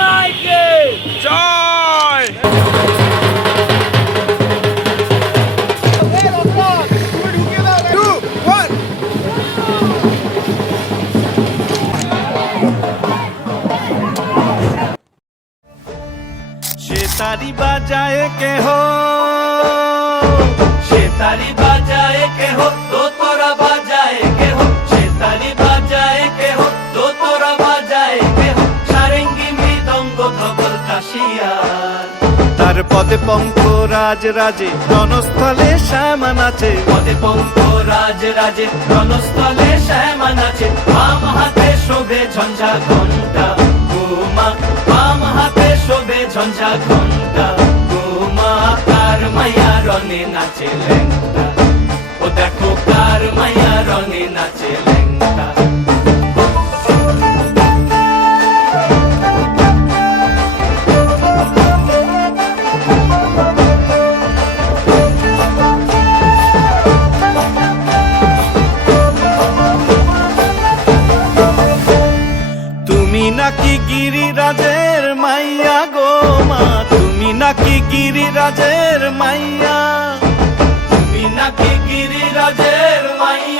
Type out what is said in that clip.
মাইকে জয়। সে তারি বাজায় কেহ, সে তারি বাজায় কেহ, দোতরা বাজায় কেহ, সে তারি বাজায় কেহ, দোতরা বাজায় কেহ, সারেঙ্গি মৃদঙ্গ ধবল কাশিয়ার। তার পদে পঙ্ক রাজ রাজে, রণস্থলে শ্যামা নাচে। পদে পঙ্ক রাজ রাজে, রণস্থলে শ্যামা নাচে। বাম হাতে শোভে ঝঞ্ঝা ঘণ্টা গোমা, বাম হাতে শোভে ঝঞ্ঝা ঘণ্টা গোমা। কার মাইয়া রনে নাচে ল্যাংটা, ও দেখো কার মাইয়া রনে নাচে ল্যাংটা। তুমি নাকি গিরিরাজের মাইয়া গো মা, তুমি নাকি গিরিরাজের মাইয়া। তুমি নাকি গিরিরাজের মাইয়া